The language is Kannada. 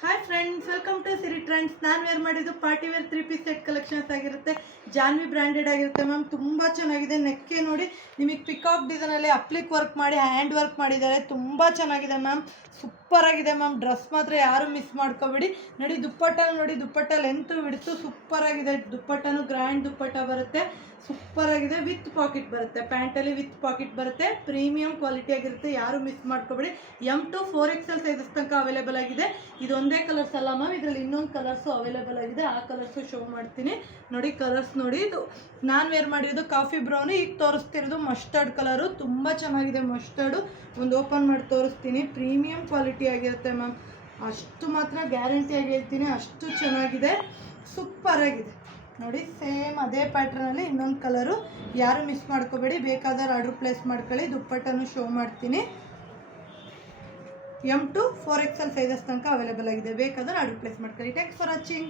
Hi friends, welcome to Siri trends. ನಾನು ವೇರ್ ಮಾಡಿದ್ದು party wear 3 piece set collections ಆಗಿರುತ್ತೆ. ಜಾನ್ವಿ ಬ್ರ್ಯಾಂಡೆಡ್ ಆಗಿರುತ್ತೆ ಮ್ಯಾಮ್. ತುಂಬ ಚೆನ್ನಾಗಿದೆ. ನೆಕ್ಕೆ ನೋಡಿ, ನಿಮಗೆ ಪಿಕಾಕ್ ಡಿಸೈನಲ್ಲಿ ಅಪ್ಲಿಕ್ ವರ್ಕ್ ಮಾಡಿ ಹ್ಯಾಂಡ್ ವರ್ಕ್ ಮಾಡಿದ್ದಾರೆ. ತುಂಬ ಚೆನ್ನಾಗಿದೆ ಮ್ಯಾಮ್. ಸೂಪರ್ ಆಗಿದೆ ಮ್ಯಾಮ್. ಡ್ರೆಸ್ ಮಾತ್ರ ಯಾರು ಮಿಸ್ ಮಾಡ್ಕೋಬೇಡಿ. ನೋಡಿ ದುಪ್ಪಟ್ಟ ನೋಡಿ, ದುಪ್ಪಟ್ಟ ಲೆಂತ್ ಬಿಡ್ತು ಸೂಪರ್ ಆಗಿದೆ. ದುಪ್ಪಟ್ಟನು ಗ್ರ್ಯಾಂಡ್ ದುಪ್ಪಟ್ಟ ಬರುತ್ತೆ. ಸೂಪರ್ ಆಗಿದೆ. ವಿತ್ ಪಾಕೆಟ್ ಬರುತ್ತೆ. ಪ್ಯಾಂಟಲ್ಲಿ ವಿತ್ ಪಾಕೆಟ್ ಬರುತ್ತೆ. ಪ್ರೀಮಿಯಂ ಕ್ವಾಲಿಟಿ ಆಗಿರುತ್ತೆ. ಯಾರು ಮಿಸ್ ಮಾಡ್ಕೋಬೇಡಿ. M to 4XL ಸೈಜಸ್ ತನಕ ಅವೈಲೇಬಲ್ ಆಗಿದೆ. ಇದೊಂದೇ ಕಲರ್ಸ್ ಅಲ್ಲ ಮ್ಯಾಮ್, ಇದರಲ್ಲಿ ಇನ್ನೊಂದು ಕಲರ್ಸು ಅವೈಲೇಬಲ್ ಆಗಿದೆ. ಆ ಕಲರ್ಸು ಶೋ ಮಾಡ್ತೀನಿ ನೋಡಿ. ಕಲರ್ಸ್ ನೋಡಿ, ಇದು ನಾನು ವೇರ್ ಮಾಡಿರೋದು ಕಾಫಿ ಬ್ರೌನು. ಈಗ ತೋರಿಸ್ತಿರೋದು ಮಸ್ಟರ್ಡ್ ಕಲರು. ತುಂಬ ಚೆನ್ನಾಗಿದೆ ಮಸ್ಟರ್ಡು. ಒಂದು ಓಪನ್ ಮಾಡಿ ತೋರಿಸ್ತೀನಿ. ಪ್ರೀಮಿಯಂ ಕ್ವಾಲಿಟಿ ಆಗಿರುತ್ತೆ ಮ್ಯಾಮ್. ಅಷ್ಟು ಮಾತ್ರ ಗ್ಯಾರಂಟಿಯಾಗಿ ಹೇಳ್ತೀನಿ, ಅಷ್ಟು ಚೆನ್ನಾಗಿದೆ. ಸೂಪರ್ ಆಗಿದೆ ನೋಡಿ. ಸೇಮ್ ಅದೇ ಪ್ಯಾಟ್ರನಲ್ಲಿ ಇನ್ನೊಂದು ಕಲರು. ಯಾರು ಮಿಸ್ ಮಾಡ್ಕೋಬೇಡಿ. ಬೇಕಾದ್ರೆ ಆರ್ಡ್ರ್ ಪ್ಲೇಸ್ ಮಾಡ್ಕೊಳ್ಳಿ. ದುಪ್ಪಟ್ಟನ್ನು ಶೋ ಮಾಡ್ತೀನಿ. M to 4XL ಸೈಜಸ್ ತನಕ ಅವೈಲೇಬಲ್ ಆಗಿದೆ. ಬೇಕಾದ್ರೆ ಆರ್ಡರ್ ಪ್ಲೇಸ್ ಮಾಡ್ಕೊಳ್ಳಿ. Thanks for watching.